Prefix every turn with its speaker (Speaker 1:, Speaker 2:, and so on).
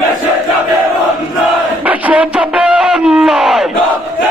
Speaker 1: Beşe tabi onlar! Beşe tabi onlar!